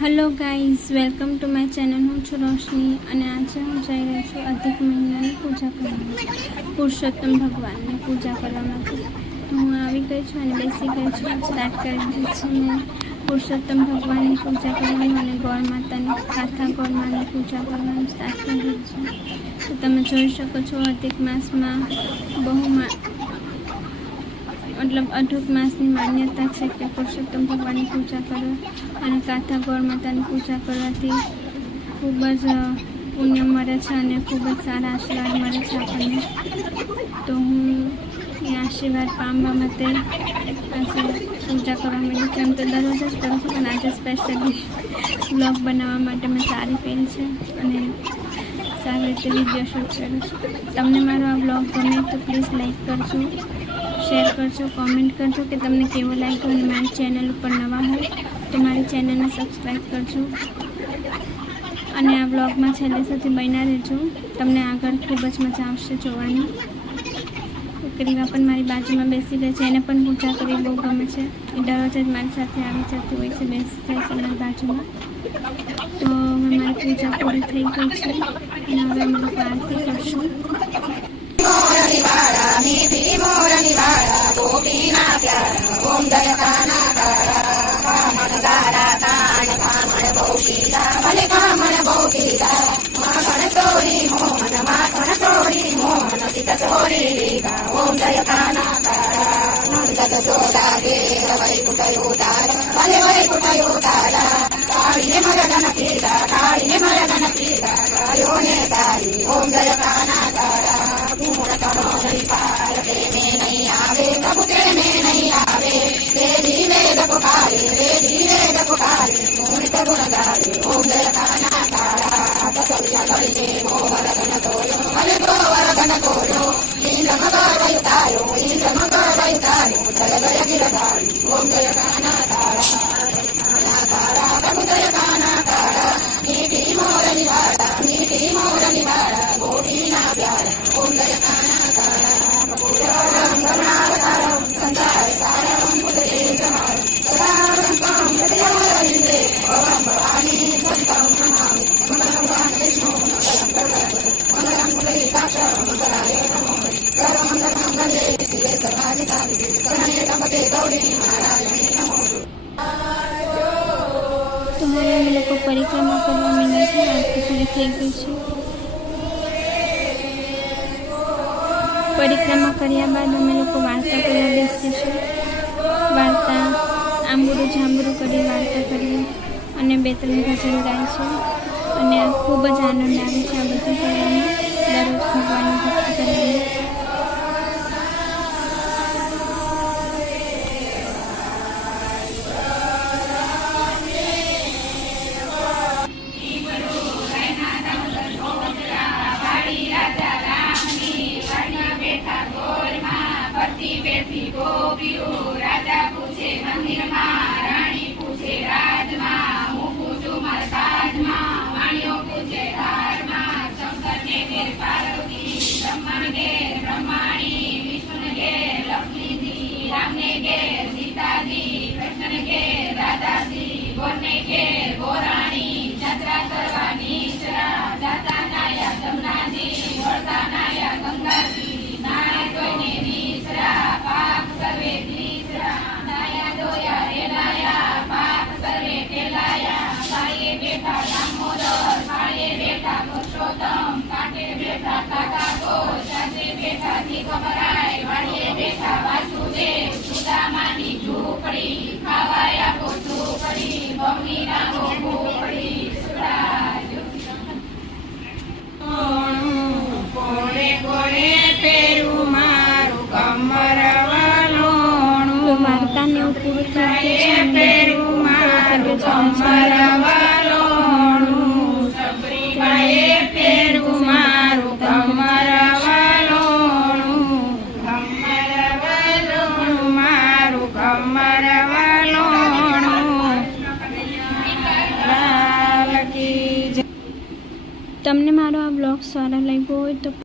Hello guys, welcome to my channel. हूँ છું રોશની અને આજે હું જઈ રહી છું અધિક મહિનાની પૂજા કરવા, પુરુષોત્તમ ભગવાનની પૂજા કરવા માટે। તો હું આવી ગઈ છું અને બેસી ગઈ છું, સ્ટાર્ટ કરી દીધી છે મેં પુરુષોત્તમ ભગવાનની પૂજા કરવાનું અને ગૌર માતાની કાથા ગૌર માની પૂજા કરવાનું સ્ટાર્ટ કરી દીધું છે। તો તમે જોઈ શકો છો અધિક માસમાં मतलब अधूक मासनी मान्यता है कि पुरुषोत्तम भगवान की पूजा करो और काथा गौर माता की पूजा करवाथी खूब ज पुण्य मळे छे अने खूब ज सारा आशीर्वाद मळे छे आपणे। तो हूँ ये आशीर्वाद पामवा माटे आज पूजा करवा मांडी छुं। एम तो दररोज ज करूं छुं, पण आज स्पेशली ब्लॉग बनाववा माटे मैं साड़ी पहेरी छे अने सारी रीते विडियो शूट करूं छुं। तमने मारो आ ब्लॉग गमे तो प्लीज लाइक करजो, शेर करजो, कॉमेंट करजो कि तमने केवो लाग्यो अने मारी चेनल पर नवा हो तो मारी चेनल ने सब्सक्राइब करजो अने आ ब्लॉग में छेल्ले सुधी बन्या रहेजो। तमने आगळ खूब ज मजा आवशे जोवानी। करीवा पण मारी बाजू में बेसी रहे छे, एने पण पूजा करवी बहु गमे छे। ए दररोज ज मारी साथे आवी जती होय छे, बेसी जाय छे मारी बाजू में। तो हवे मारी पूजा पूरी थई गई छे अने हवे अमे लोको आरती करशुं। ओम जय कानाकारा कामण दारा कान कामण बहुकीरा भले कामण बहुकीरा माखण चोरी मोहन माखण चोरी मोहन सीता चोरी रीगा। ओम जय कानाकारा नंदत सोदा गेर वैकुंठ योदार भले वैकुंठ योदारा काळीने मरदन पीरा काळीने मरदन पीरा कायो ने तारी। ओम जय कानाकारा पूर्ण कमोदरी पार प्रेमे नहीं आवे प्रभु प्रेमे नहीं आवे वेदी वेद पुकारे वेदी वेद पुकारे मूर्त गुण गावे। ओम जय कानाकारा कौशल्या गणिते गोवर्धन तोयो हरे गोवर्धन तोयो इंद्र मगरयुतायो इंद्र मगरयुतायो जय जय गिरधारी। ओम जय कानाकारा कानाकारा प्रभु जय कानाकारा मीठी मोर निवारा गोपीना प्यारा। ओम जय कानाकारा संसार सारं पुत्रेन्द्रमार सदा संतं हृदयारविन्दे ओम भवानी संतं नमामि। मंगलं विष्णु मंगलं पुण्डरीकाक्षं मंगलाय नमो सर्वमंगलमंगले शिवे सर्वाधिकारिणे शरण्ये त्र्यंबके गौरी नारायणे नमोस्तुते। तो हवे अमे लोको परिक्रमा करवा માંડ્યા છે। આરતી પૂરી થઈ ગઈ છે। परिक्रमा कर्या बाद अमे लोको वार्ता करवा बेसीशुं। वार्ता आंबरू जांबरू करी वार्ता करी अने बे त्रण भजन गाय छे अने खूब ज आनंद आवे छे आ बधुं करवामां, दररोज भगवाननी भक्ति करवामां। राजा पूछे मंदिर मां रानी पूछे राज मां हूँ पूछू मार काज मां वाणियों पूछे हार मां शंकर ने घेर पार्वती ब्रह्मा ने घेर ब्रह्माणी विष्णु ने घेर लक्ष्मी जी राम ने घेर सीता जी कृष्ण ने घेर राधा जी गोर ने घेर गोराणी यात्रा करवा नीचरा जाता नाया जमुना जी वळता नाया गंगा जी नाय कोઈને નીચરા પાપ સર્વે નીચરા નાયા દોયા રેલાયા પાપ સર્વે કેલાયા પાયે બેઠા દામોદર પાયે બેઠા પુરુષોત્તમ કાંઠે બેઠા કાકા ગોર સાથે બેઠા દીકમરાય વાડીએ બેઠા વાસુદેવ સુદામાની ઝૂંપડી ખાવાય આપો ઝૂંપડી બમણી નામો ભૂપડી સુરાજ કોણે કોણે પેરું મારું કમરવાલોણું વાર્તાને પૂરું થઈ ગયું છે। પેરું મારું કમરવાલોણું સબરીબાએ પેરું મારું કમરવાલોણું કમરવાલોણું મારું કમરવાલોણું લાલ કી જય। તમને મારો આ બ્લોગ સારો લાગ્યો હોય તો